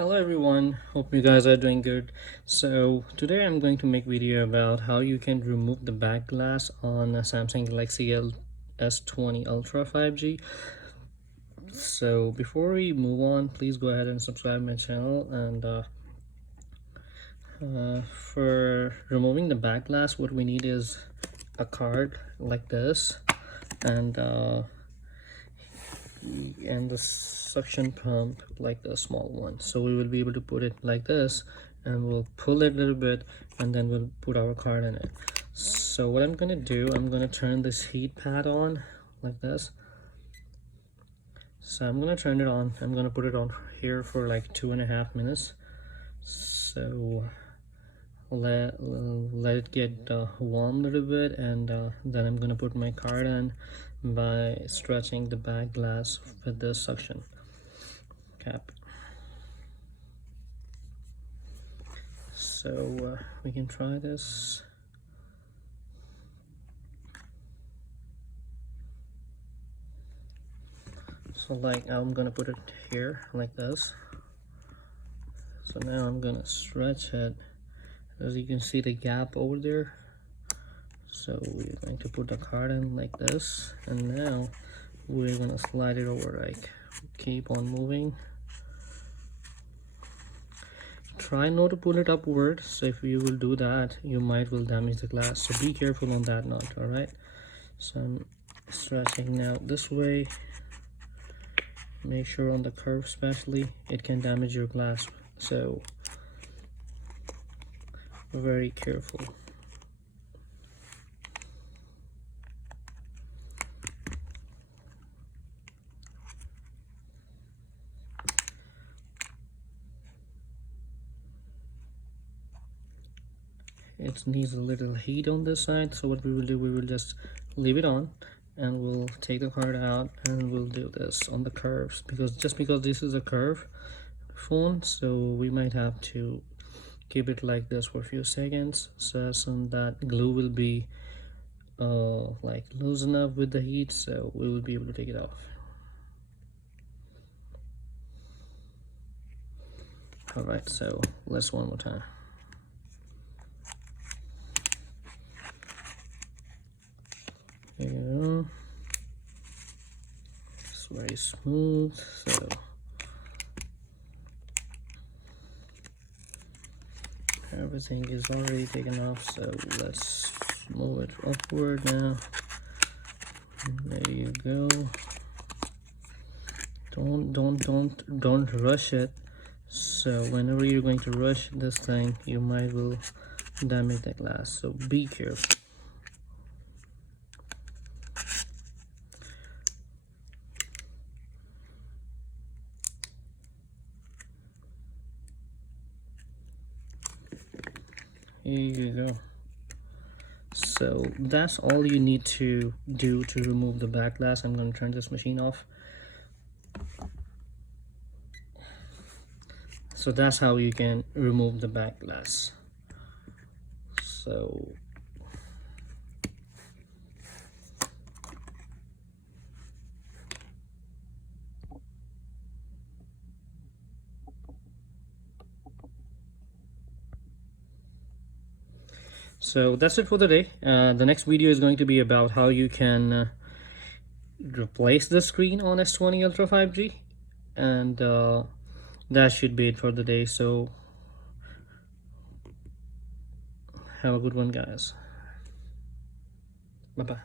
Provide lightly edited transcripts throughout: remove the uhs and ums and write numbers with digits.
Hello everyone, hope you guys are doing good. So today I'm going to make video about how you can remove the back glass on a Samsung Galaxy S20 Ultra 5G. So before we move on, please go ahead and subscribe my channel. And for removing the back glass, what we need is a card like this, and the suction pump like the small one. So we will be able to put it like this, and we'll pull it a little bit, and then we'll put our card in it. So what I'm gonna do, I'm gonna turn this heat pad on like this. So I'm gonna turn it on. I'm gonna put it on here for like 2.5 minutes. So let it get warm a little bit, and then I'm gonna put my card in by stretching the back glass with this suction cap. So we can try this. So like I'm gonna put it here like this. So now I'm gonna stretch it. As you can see the gap over there. So we're going to put the card in like this, and now we're gonna slide it over. Like, keep on moving. Try not to pull it upward, so if you will do that, you might will damage the glass. So be careful on that note. All right. So I'm stretching now this way. Make sure on the curve especially, it can damage your glass. So very careful. It needs a little heat on this side, so what we will do, we will just leave it on, and we'll take the card out, and we'll do this on the curves, because this is a curve phone, so we might have to keep it like this for a few seconds, so that glue will be like loose enough with the heat, so we will be able to take it off. All right, so let's one more time. There you go. It's very smooth. So everything is already taken off, so let's move it upward now. There you go. Don't rush it. So whenever you're going to rush this thing, you might will damage the glass, so be careful. Here you go. So that's all you need to do to remove the back glass. I'm going to turn this machine off. So that's how you can remove the back glass. So that's it for the day. The next video is going to be about how you can replace the screen on S20 Ultra 5G, and that should be it for the day. So have a good one, guys. Bye bye.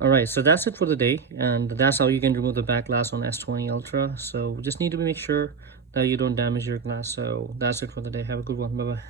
All right, so that's it for the day, and that's how you can remove the back glass on S20 Ultra. So just need to make sure that you don't damage your glass. So that's it for the day. Have a good one. Bye bye.